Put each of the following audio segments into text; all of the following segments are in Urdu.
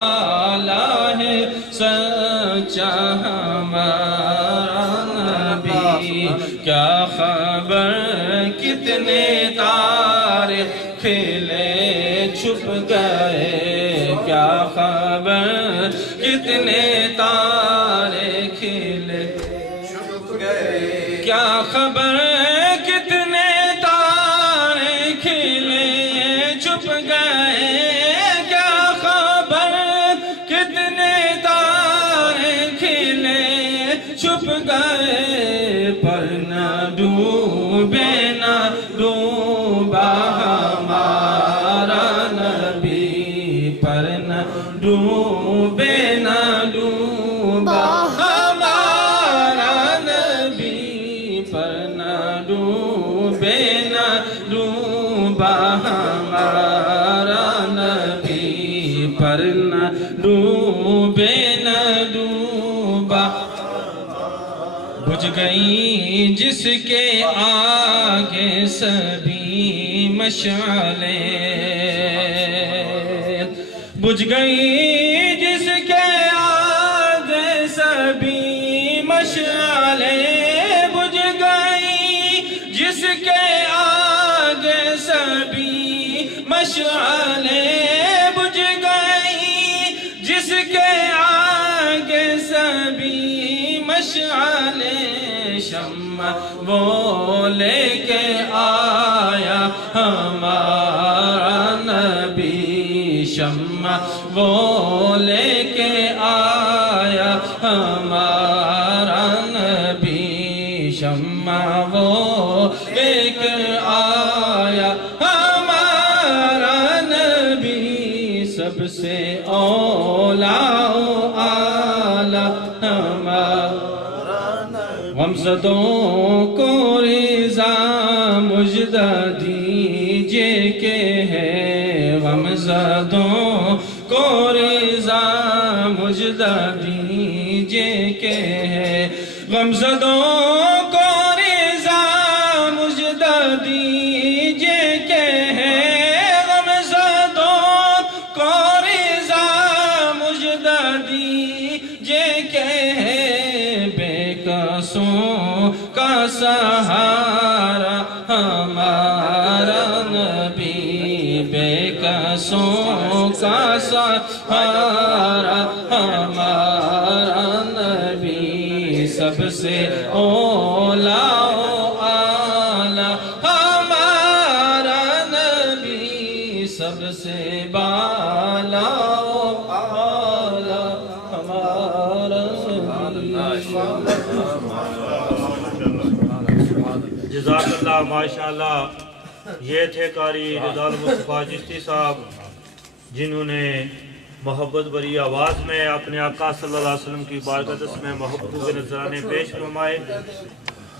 ہے سچا ہمارا نبی، کیا خبر کتنے تارے کھلے چھپ گئے، کیا خبر کتنے تارے کھلے چھپ گئے، کیا خبر کتنے تارے کھلے چھپ گئے، کیا خبر کتنے تارے کھلے چھپ گئے، پر نہ ڈوبے نہ ڈوبا ہمارا نبی، پر نہ ڈوبے نہ ڈوبا ہمارا نبی، پر نہ ڈوبے نہ ڈوبا ہمارا نبی، پر نہ ڈوبے نہ ڈوبا۔ بجھ گئی جس کے آگے سبھی مشعلیں، بجھ گئی جس کے آگے سبھی مشعلیں، بجھ گئی جس کے آگے سبھی مشعلیں، بجھ گئی جس کے آگے سبھی مشعلیں، شمع وہ لے کے آیا ہمارا نبی، شمع وہ لے کے آیا ہمارا نبی، شمع وہ لے کے آیا ہمارا نبی، سب سے اولا و اعلیٰ ہمارا نبی، غمزدوں کو رضا مجدہ دیجئے کہ ہے، غمزدوں کو رضا مجدہ دیجئے کہ ہے، غمزدوں کو رضا مجدہ دیجئے کہ ہے، غمزدوں کو رضا مجدہ دیجئے کہ ہے، بے قصوں کا سہارا ہمارا نبی، بے قصوں کا سہارا ہمارا نبی، سب سے اولا و اعلیٰ ہمارا نبی، سب سے بالا و اعلیٰ ہمارا نبی۔ جزاک اللہ، ماشاءاللہ۔ یہ تھے قاری رضا المصطفیٰ چشتی صاحب، جنہوں نے محبت بری آواز میں اپنے آقا صلی اللہ علیہ وسلم کی بارگاہ میں محبت کے نذرانے پیش فرمائے۔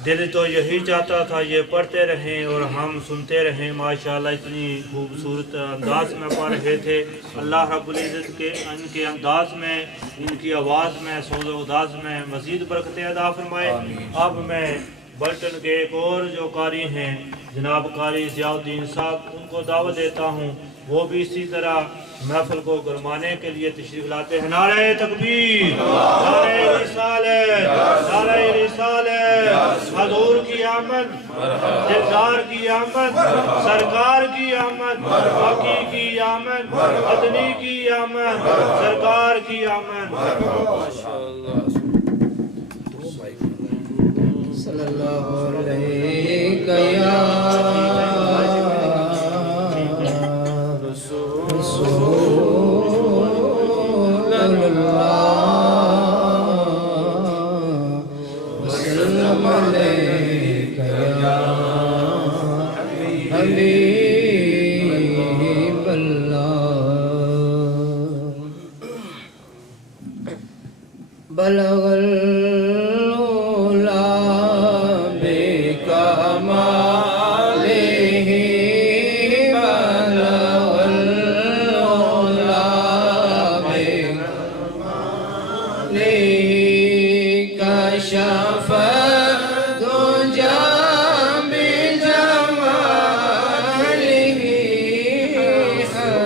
دل تو یہی چاہتا تھا یہ پڑھتے رہیں اور ہم سنتے رہیں، ماشاءاللہ اتنی خوبصورت انداز میں پڑھ رہے تھے۔ اللہ رب العزت کے ان کے انداز میں، ان کی آواز میں، سوز و انداز میں مزید برکتیں عطا فرمائے۔ اب میں بلٹن کے ایک اور جو قاری ہیں جناب قاری ضیاء الدین صاحب، ان کو دعوت دیتا ہوں، وہ بھی اسی طرح محفل کو گرمانے کے لیے تشریف لاتے ہیں۔ نعرہ تکبیر، نعرہ رسالت، نعرہ رسالت، حضور کی آمد، دلدار کی آمد، سرکار کی آمد، حقیقی کی آمد، عدنی کی آمد، سرکار کی آمد۔ صلی اللہ علیہ یا رسول اللہ، وسلم علیہ یا حبیب اللہ، بلغ کشف دجا بجماله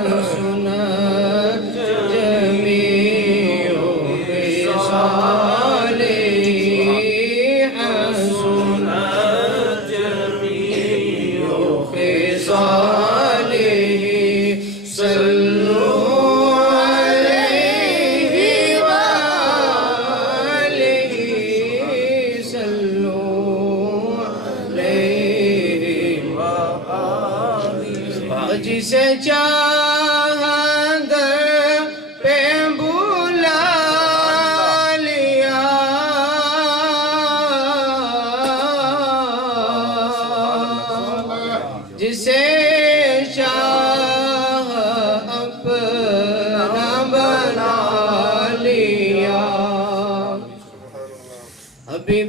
حسنت جميع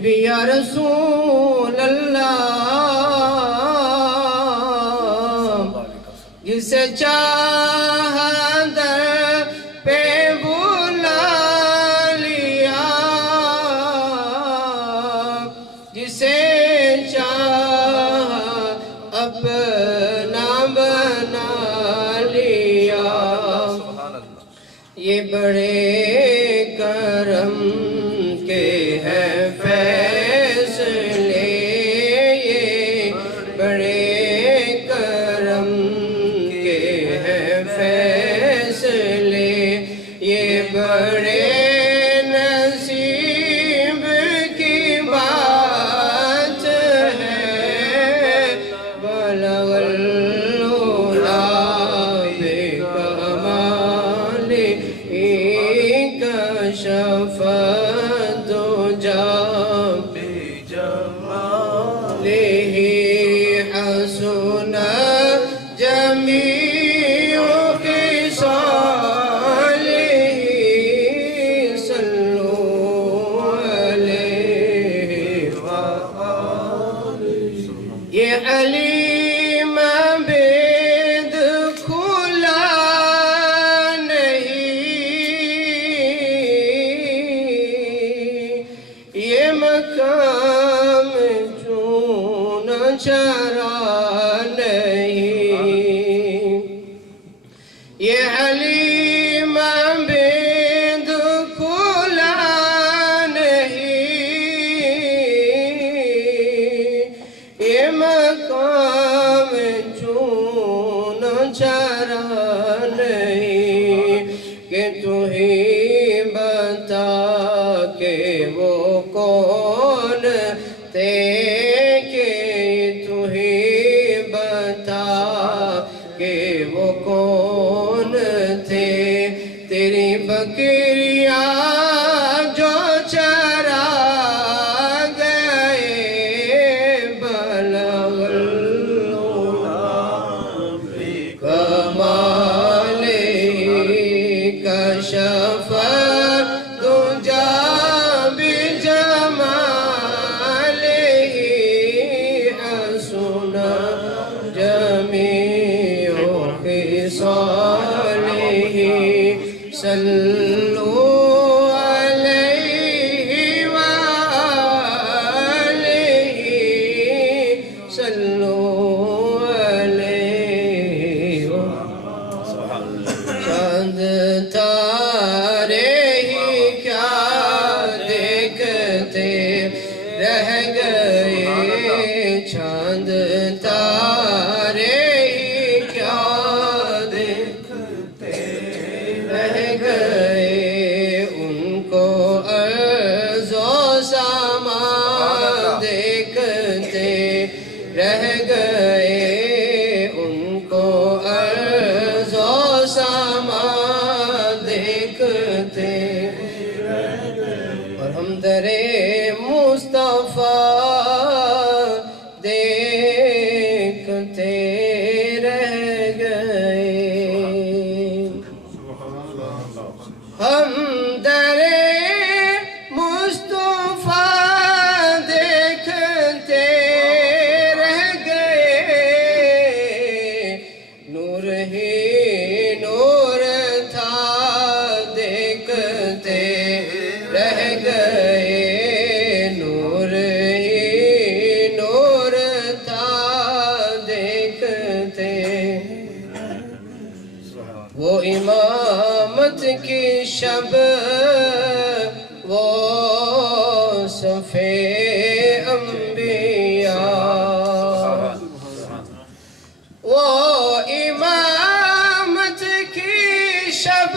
بھی یا رسول اللہ جسے چاہا در پہ بلا لیا جسے چاہا اپنا بنا لیا یہ بڑے کرم کے ہیں فیصلے یہ بڑے کرم کے ہیں فیصلے یہ بڑے نصیب کی بات ہے بلغ العلا بکمالہ کشف الدجی بجمالہ حسن جمیع خصالہ صلوا علیہ وآلہ یہ علیم بید کھلا نہیں یہ مقام چون چرا نہیں یہ علیم بید کھلا نہیں یہ مقام چون چرا نہیں کہ تو ہی بتا کہ وہ کون تھے کہ تو ہی بتا کہ وہ کون تھے تیری بکریاں جو چرا گئے بلغ العلا بکمالہ کشف الدجی بجمالہ حسن جمیع خصالہ صلوا علیہ وآلہ صلوا علیہ چاند تارے ہی کیا دیکھتے رہ گئے چاند تارے ہی کیا دیکھتے رہ گئے ان کو عرض و سما دیکھتے رہ گئے ان کو عرض و سما دیکھتے اور ہم در مصطفیٰ دیکھتے رہ گئے ہم در مصطفیٰ دیکھتے رہ گئے نور ہی نور تھا دیکھتے رہ گئے نور ہی نور تھا دیکھتے وہ امامت کی شب وہ صفِ انبیاء وہ امامت کی شب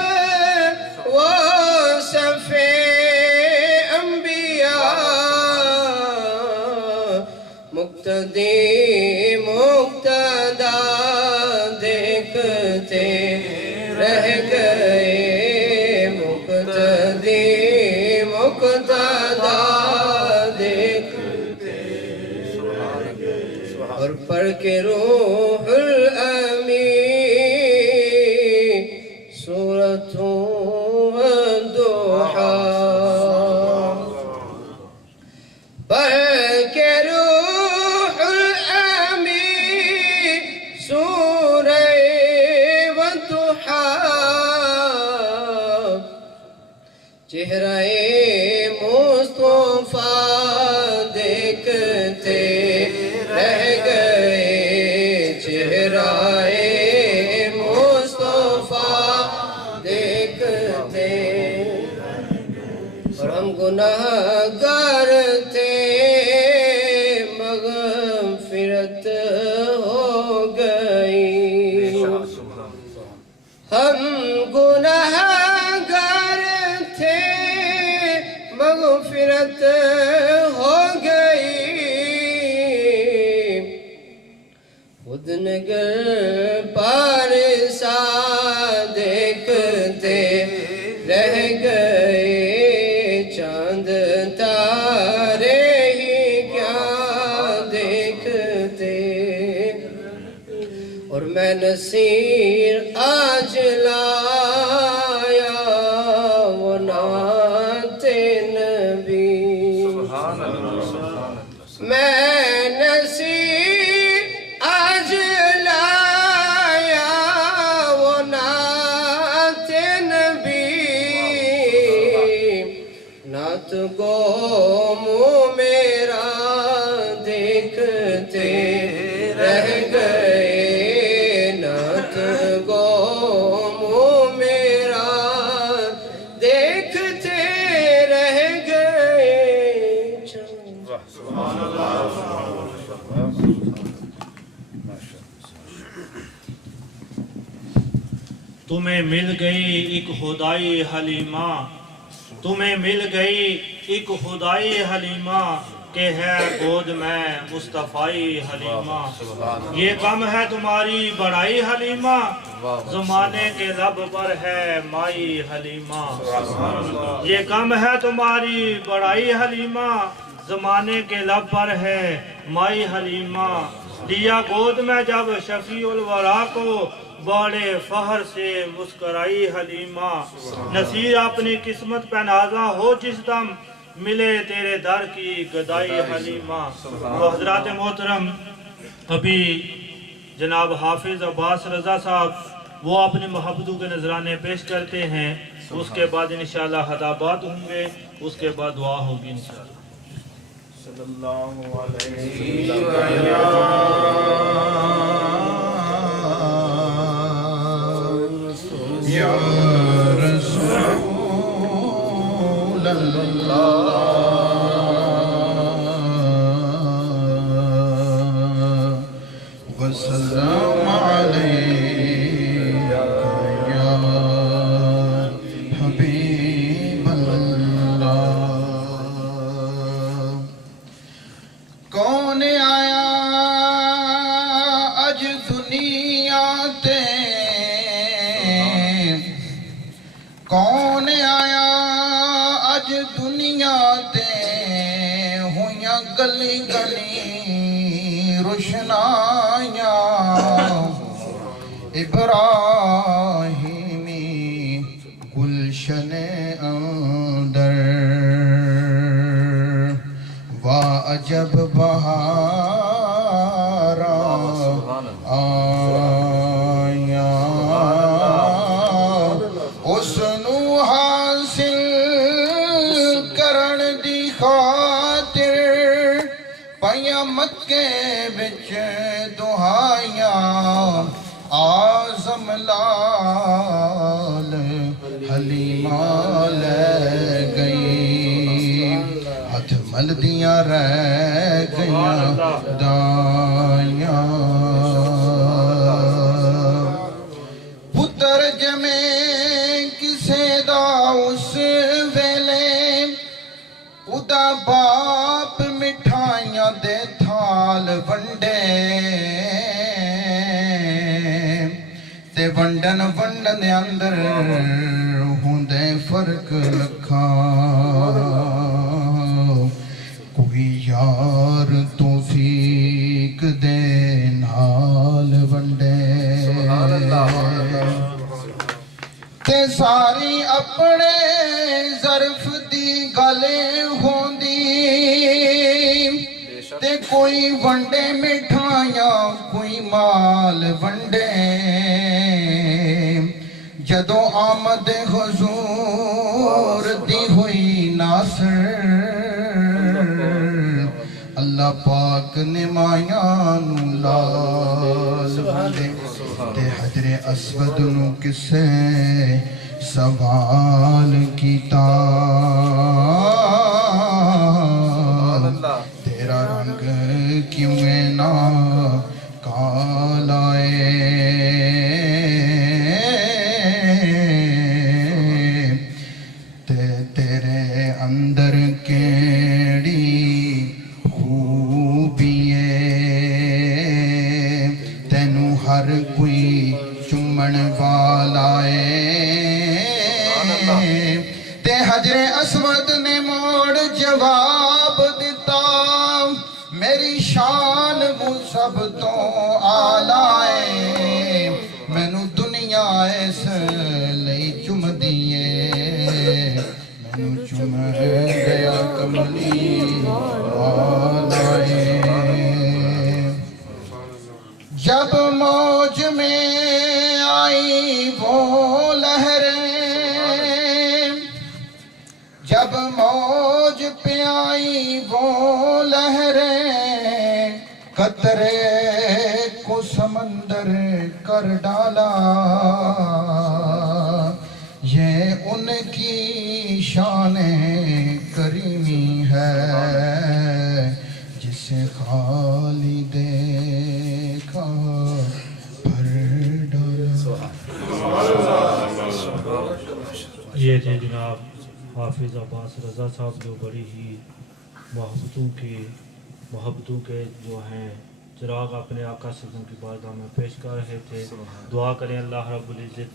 وہ صفِ انبیاء مقتدی مقتدا دیکھتے رہ گئے مقتدی مقتدا دیکھتے اور پڑھ کے روح الامین سورۃ الضحیٰ چہرہ مصطفیٰ دیکھتے رہ گئے، چہرہ مصطفیٰ دیکھتے، اور ہم گناہگار تھے مغفرت ہو گئی، ہم گناہگار تھے مغفرت ہو گئی، خود نگر پارسا دیکھتے رہ گئے، چاند تارے ہی کیا دیکھتے، اور میں نصیر آج لایا وہ نعت نبی، میں نصیر آج لایا وہ نعت نبی، نعت گو منہ میرا دیکھتے رہ گئے، نعت گو منہ میرا دیکھتے رہ گئے۔ تمہیں مل گئی ایک خدائی حلیمہ، تمہیں مل گئی ایک خدائی حلیمہ، کہ ہے گود میں مصطفی حلیمہ، یہ کم ہے تمہاری بڑائی حلیمہ، زمانے کے لب پر ہے مائی حلیمہ، یہ کم ہے تمہاری بڑائی حلیمہ، زمانے کے لب پر ہے مائی حلیمہ، لیا گود میں جب شفیع الورا کو، بڑے فخر سے مسکرائی حلیمہ، نصیر اپنی قسمت پہ نازا ہو جس دم، ملے تیرے در کی گدائی حلیمہ۔ تو حضرات محترم، ابھی جناب حافظ عباس رضا صاحب وہ اپنی محبتوں کے نذرانے پیش کرتے ہیں، اس کے بعد انشاءاللہ خطابات ہوں گے، اس کے بعد دعا ہوگی انشاءاللہ۔ صلی اللہ علیہ یا رسول اللہ وسلم علیک یا حبیب اللہ۔ کون آیا اج دنیا تے، کون آیا اج دنیا تے، ہویاں گلی گلی روشنائیاں، ابراہیمی گلشن اندر، واہ عجب بہاراں آیا، اس نو حاصل کرن دی خاطر، پائیاں مکے وچ دعائیاں، آزم لال حلیمہ لے گئی، ہاتھ ملدیاں رہ گئیاں دائیاں، پتر جمے کسے دا اس ویلے، ادا باپ مٹھائیاں دے تھال ونڈے، تے ونڈن ونڈن دے اندر ہوندے فرق لکھاں، کوئی یار توفیق دے نال ونڈے، تے ساری اپنے ظرف دی گلے ہوندی، تے کوئی ونڈے مٹھائیاں کوئی مال ونڈے، جدوں آمد حضور دی ناصر اللہ پاک نے مایاں نو لال بندے تے حجر اسود نو کسے سوال کیتا تیرا رنگ کیوں نہ کالا تیرے اندر کیڑی خوبی تینوں ہر کوئی چمن والا تے حجر اسود نے موڑ جواب دیتا میری شان وہ سب تو آلائے مینو دنیا اس لئی چم دیے مینو چم گیا کملی آلائے جب موج میں آئی وہ لہریں جب موج پہ آئی وہ لہریں قطرے کو سمندر کر ڈالا یہ ان کی شان کریمی ہے جسے خالی دیکھا بھر ڈالا. یہ تھے جناب حافظ عباس رضا صاحب جو بڑی ہی محبتوں کے جو ہیں چراغ اپنے آقا صلی اللہ علیہ وسلم کی بارگاہ میں پیش کر رہے تھے. دعا کریں اللہ رب العزت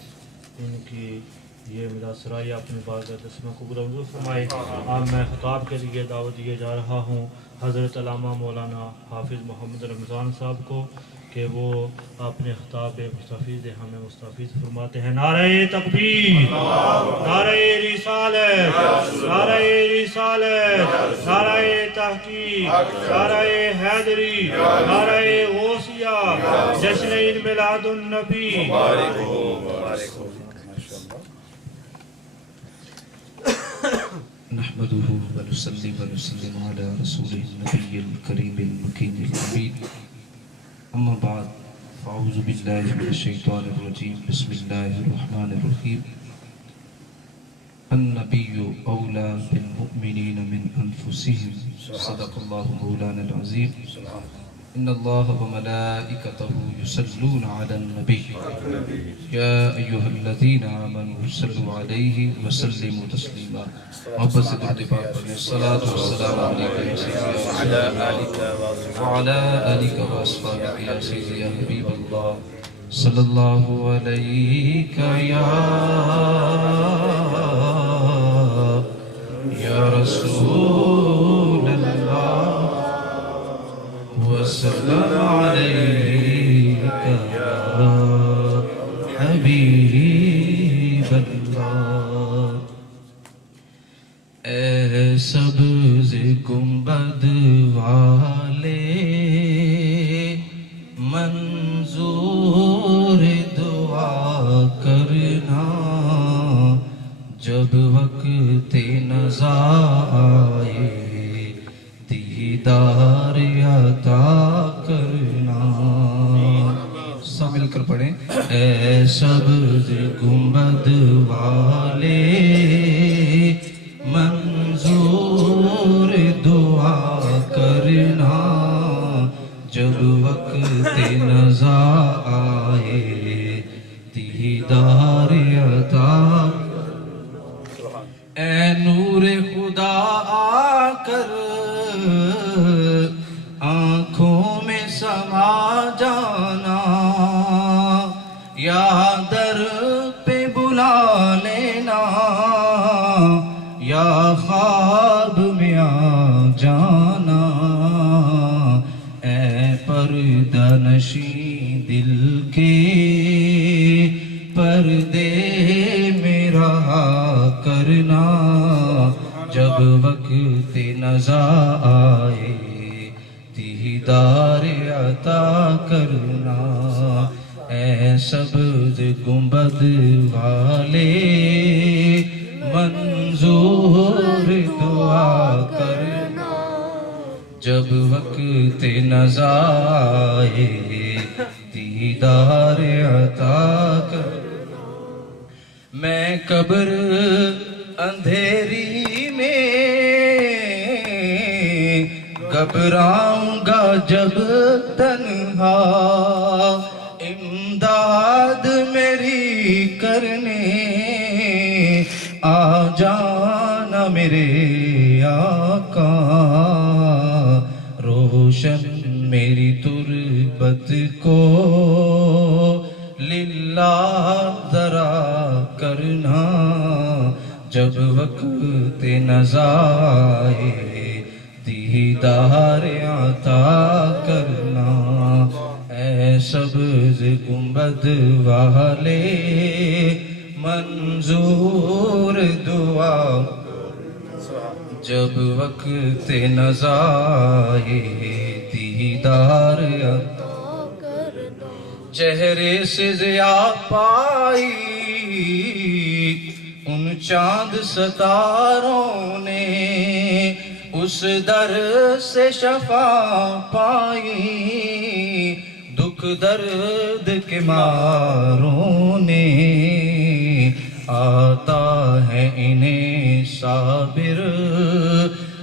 ان کی یہ میرا سرائے اپنی بارگاہ میں قبول منظور فرمائے. آج میں خطاب کے لیے دعوت دیے جا رہا ہوں حضرت علامہ مولانا حافظ محمد رمضان صاحب کو کہ وہ اپنے خطاب مستفیض ہمیں مستفیض فرماتے ہیں. نعرہ تکبیر، نعرہ رسالت، نعرہ رسالت، نعرہ تحقیق، نعرہ حیدری، نعرہ غوثیہ، جشن عید میلاد النبی. نحمده ونصلي ونسلم على رسوله النبي الكريم المكين الأمين. أما بعد فأعوذ بالله من الشيطان الرجيم. بسم الله الرحمن الرحيم. النبي أولى بالمؤمنين من أنفسهم. صدق الله مولانا العظيم. إن الله وملائكته يصلون على النبي يا أيها الذين آمنوا صلوا عليه وسلموا تسليما. محبت الصلاة والسلام عليك يا سيدي وعلى آلك وأصحابك يا سيدي يا حبيب الله صلى الله عليك يا رسول الله وسلم عليك يا حبيب الله. اے سبز گنبد والے منظور دعا کرنا جب وقت نزا آئے دیدار عطا کرنا. سب مل کر پڑھیں. اے سبز گنبد والے منظور دعا کرنا جب وقت نزا آئے دیدار عطا. اے نور خدا آ کر آنکھوں میں سما جانا یا در پہ بلا لینا یا خواب میں آ جانا. اے پردہ نشین دل کے پردے میں رہا کرنا جب وقت نزا آئے دیدار عطا کرنا. اے سبز گنبد والے من منظور دعا کرنا جب وقت نزا آئے دیدار عطا کرنا میں قبر اندھیری میں گھبراؤں گا جب تنہا امداد میری کرنے آ جانا میرے آقا روشن میری تربت کو للہ ذرا کرنا جب وقت نزا آئے دیدار عطا کرنا اے سبز گنبد والے منظور دعا جب وقت نزا آئے دیدار عطا کرنا چہرے سے ضیاء پائی ان چاند ستاروں نے اس در سے شفا پائی دکھ درد کے ماروں نے آتا ہے انہیں صابر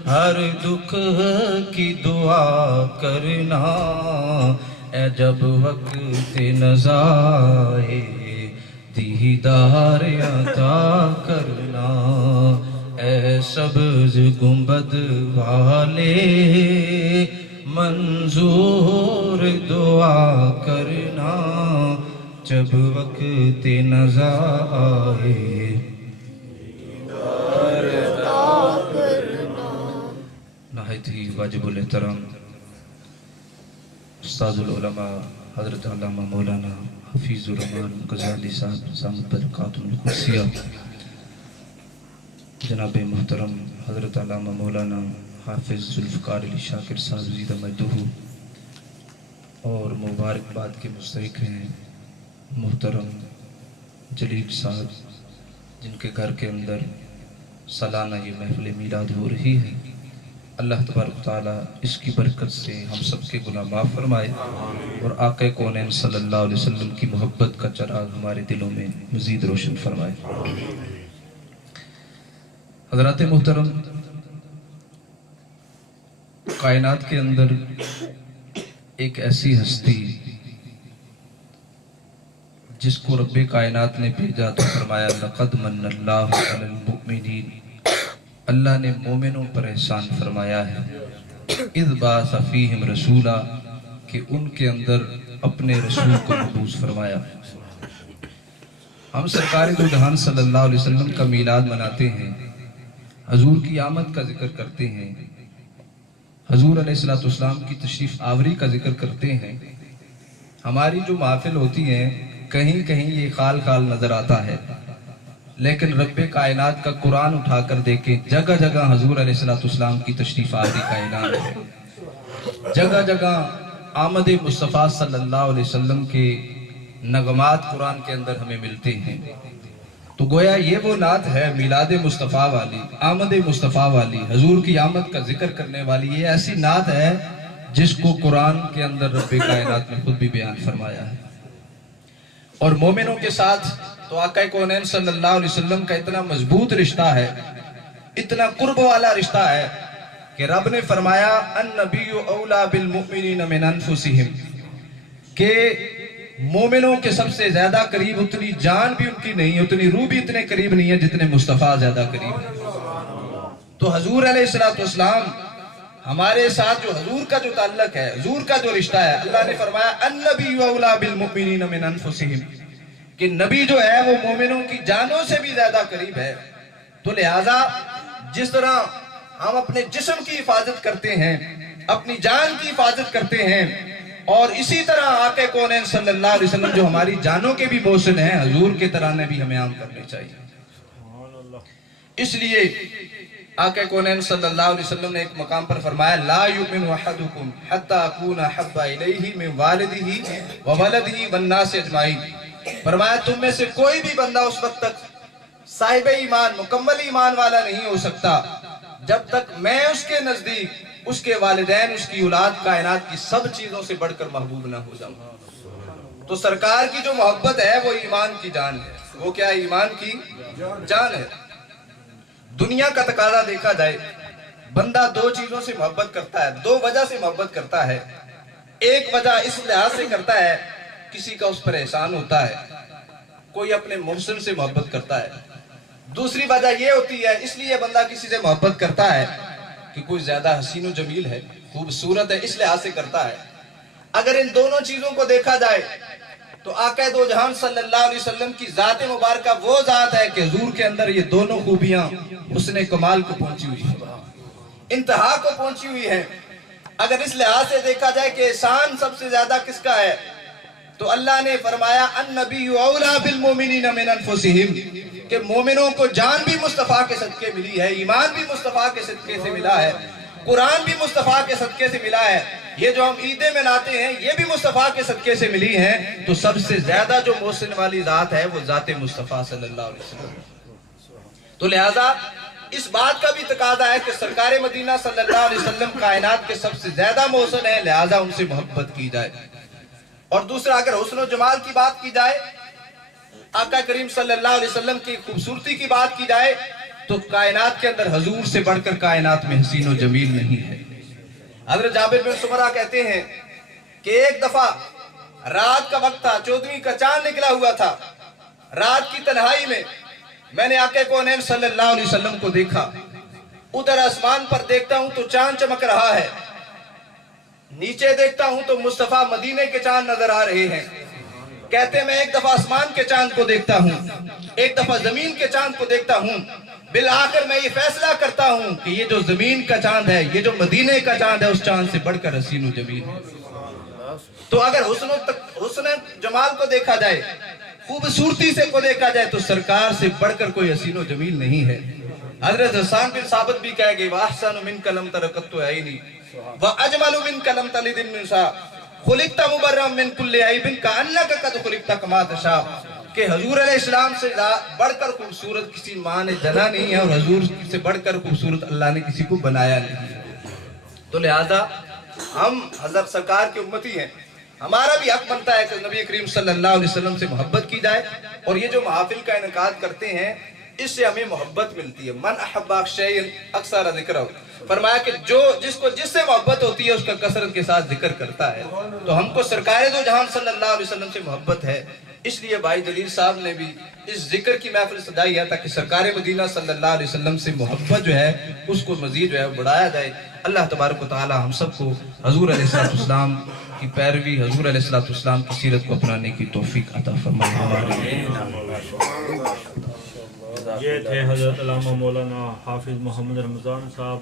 ہر دکھ کی دعا کرنا اے جب وقت نزا آئے دیدار عطا کرنا اے سبز گنبد والے منظور دعا کرنا جب وقت نزا آئے نہایت ہی واجب الاحترام استاد العلماء حضرت علامہ مولانا حفیظ الرحمان غزالی صاحب زامت برکاتہ القدسیہ جناب محترم حضرت علامہ مولانا حافظ ذوالفقار علی شاکر صاحب زیدہ مجدہ اور مبارکباد کے مستحق ہیں محترم جلیل صاحب جن کے گھر کے اندر سالانہ یہ محفل میلاد ہو رہی ہے اللہ تبارک تعالیٰ اس کی برکت سے ہم سب کے گناہ معاف فرمائے اور آقا کونین صلی اللہ علیہ وسلم کی محبت کا چراغ ہمارے دلوں میں مزید روشن فرمائے حضرات محترم کائنات کے اندر ایک ایسی ہستی جس کو رب کائنات نے بھیجا تو فرمایا لقد من اللہ علی المؤمنین اللہ نے مومنوں پر احسان فرمایا ہے اذ بعث فیہم رسولا کہ ان کے اندر اپنے رسول کو مبعوث فرمایا ہم سرکار دو جہان صلی اللہ علیہ وسلم کا میلاد مناتے ہیں حضور کی آمد کا ذکر کرتے ہیں حضور علیہ السلام کی تشریف آوری کا ذکر کرتے ہیں ہماری جو محافل ہوتی ہیں کہیں کہیں یہ خال خال نظر آتا ہے لیکن رب کائنات کا قرآن اٹھا کر دیکھیں جگہ جگہ حضور علیہ السلام کی تشریف آوری کا اعلان ہے جگہ جگہ آمد مصطفیٰ صلی اللہ علیہ وسلم کے نغمات قرآن کے اندر ہمیں ملتے ہیں تو گویا یہ وہ نعت ہے میلاد مصطفیٰ والی آمد مصطفیٰ والی حضور کی آمد کا ذکر کرنے والی یہ ایسی نعت ہے جس کو قرآن کے اندر رب کائنات نے خود بھی بیان فرمایا ہے اور مومنوں کے ساتھ تو آقا کونین صلی اللہ علیہ وسلم کا اتنا مضبوط رشتہ ہے اتنا قرب والا رشتہ ہے کہ رب نے فرمایا النبی اولا بالمؤمنین من انفسہم کہ مومنوں کے سب سے زیادہ قریب اتنی جان بھی ان کی نہیں اتنی روح بھی اتنے قریب نہیں ہے جتنے مصطفیٰ زیادہ قریب ہے تو حضور علیہ السلام ہمارے ساتھ جو حضور کا جو تعلق ہے حضور کا جو رشتہ ہے اللہ نے فرمایا النبی اولا بالمؤمنین من انفسہم کہ نبی جو ہے وہ مومنوں کی جانوں سے بھی زیادہ قریب ہے تو لہٰذا جس طرح ہم اپنے جسم کی حفاظت کرتے ہیں اپنی جان کی حفاظت کرتے ہیں اور اسی طرح آقا کونین صلی اللہ علیہ وسلم جو ہماری جانوں کے بھی محسن ہیں حضور کے ترانے بھی ہمیں عام کرنے چاہیے اس لیے آقا کونین صلی اللہ علیہ وسلم نے ایک مقام پر فرمایا لا یؤمن احدکم حتی اکون احب الیہ من والدہ وولدہ والناس اجمعین فرمایا تم میں سے کوئی بھی بندہ اس وقت تک صاحب ایمان مکمل ایمان والا نہیں ہو سکتا جب تک میں اس کے نزدیک اس کے والدین اس کی اولاد کائنات کی سب چیزوں سے بڑھ کر محبوب نہ ہو جاؤں. تو سرکار کی جو محبت ہے وہ ایمان کی جان ہے. وہ کیا ہے؟ ایمان کی جان ہے. دنیا کا تقاضا دیکھا جائے بندہ دو چیزوں سے محبت کرتا ہے, دو وجہ سے محبت کرتا ہے. ایک وجہ اس لحاظ سے کرتا ہے کسی کا اس پر احسان ہوتا ہے, کوئی اپنے محسن سے محبت کرتا ہے. دوسری وجہ یہ ہوتی ہے اس لیے بندہ کسی سے محبت کرتا ہے کہ کوئی زیادہ حسین و جمیل ہے, خوبصورت ہے, اس لحاظ سے کرتا ہے. اگر ان دونوں چیزوں کو دیکھا جائے تو آقا دو جہان صلی اللہ علیہ وسلم کی ذات مبارکہ وہ ذات ہے کہ حضور کے اندر یہ دونوں خوبیاں حسن کمال کو پہنچی ہوئی ہیں, انتہا کو پہنچی ہوئی ہیں. اگر اس لحاظ سے دیکھا جائے کہ احسان سب سے زیادہ کس کا ہے تو اللہ نے فرمایا النبی اولا بالمؤمنین من انفسہم, کہ مومنوں کو جان بھی مصطفیٰ کے صدقے ملی ہے, ایمان بھی مصطفیٰ کے صدقے سے ملا ہے, قرآن بھی مصطفیٰ کے صدقے سے ملا ہے. یہ جو ہم عیدیں مناتے ہیں یہ بھی مصطفیٰ کے صدقے سے ملی ہیں. تو سب سے زیادہ جو محسن والی ذات ہے وہ ذات مصطفیٰ صلی اللہ علیہ وسلم. تو لہذا اس بات کا بھی تقاضا ہے کہ سرکار مدینہ صلی اللہ علیہ وسلم کائنات کے سب سے زیادہ محسن ہیں, لہذا ان سے محبت کی جائے. اور دوسرا اگر حسن و جمال کی بات کی جائے, آقا کریم صلی اللہ علیہ وسلم کی خوبصورتی کی بات کی جائے تو کائنات کے اندر حضور سے بڑھ کر کائنات میں حسین و جمیل نہیں ہے. حضرت جابر بن سمرہ کہتے ہیں کہ ایک دفعہ رات کا وقت تھا, 14ویں کا چاند نکلا ہوا تھا. رات کی تنہائی میں میں نے آقا کونین صلی اللہ علیہ وسلم کو دیکھا. ادھر آسمان پر دیکھتا ہوں تو چاند چمک رہا ہے, نیچے دیکھتا ہوں تو مصطفیٰ مدینے کے چاند نظر آ رہے ہیں. کہتے میں ایک دفعہ آسمان کے چاند کو دیکھتا ہوں, ایک دفعہ زمین کے چاند کو دیکھتا ہوں, بالآخر میں یہ فیصلہ کرتا ہوں کہ یہ جو زمین کا چاند ہے, یہ جو مدینے کا چاند ہے, اس چاند سے بڑھ کر حسین و جمیل ہے. تو اگر حسن جمال کو دیکھا جائے, خوبصورتی سے کو دیکھا جائے تو سرکار سے بڑھ کر کوئی حسین و جمیل نہیں ہے. حضرت حسان بن ثابت بھی کہہ گئے وَأَحْسَنُ مِنْكَ لَمْ تَرَ قَطُّ عَيْنِي وَأَجْمَلُ مِنْكَ لَمْ تَلِدِ النِّسَاءُ خُلِقْتَ مُبَرَّأً مِنْ كُلِّ عَيْبٍ كَأَنَّكَ قَدْ خُلِقْتَ كَمَا تَشَاءُ, کہ حضور علیہ السلام سے بڑھ کر خوبصورت کسی ماں نے جنا نہیں ہے اور حضور سے بڑھ کر خوبصورت اللہ نے کسی کو بنایا نہیں ہے. تو لہذا ہم حضرت سرکار کے امتی ہیں, ہمارا بھی حق بنتا ہے کہ نبی کریم صلی اللہ علیہ وسلم سے محبت کی جائے. اور یہ جو محافل کا انعقاد کرتے ہیں اس سے ہمیں محبت ملتی ہے. من احب شیئا اکثر ذکرہ, فرمایا کہ جس سے محبت ہوتی ہے اس کا کثرت کے ساتھ ذکر کرتا ہے. تو ہم کو سرکار دو جہان صلی اللہ علیہ وسلم سے محبت ہے, اس لیے بھائی جلیل صاحب نے بھی اس ذکر کی محفل سجائی ہے تاکہ سرکار مدینہ صلی اللہ علیہ وسلم سے محبت جو ہے اس کو مزید جو ہے بڑھایا جائے. اللہ تبارک و تعالی ہم سب کو حضور علیہ السلام کی پیروی, حضور علیہ السلام کی سیرت کو اپنانے کی توفیق عطا فرمائے. یہ تھے حضرت علامہ مولانا حافظ محمد رمضان صاحب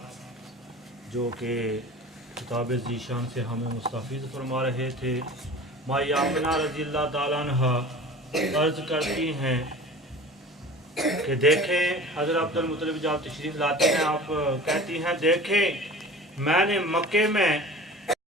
جو کہ کتاب ذیشان سے ہمیں مستفید فرما رہے تھے. مائی آمنہ رضی اللہ تعالیٰ عنہ عرض کرتی ہیں کہ دیکھیں, حضرت عبدالمطلب جب تشریف لاتے ہیں آپ کہتی ہیں دیکھیں میں نے مکے میں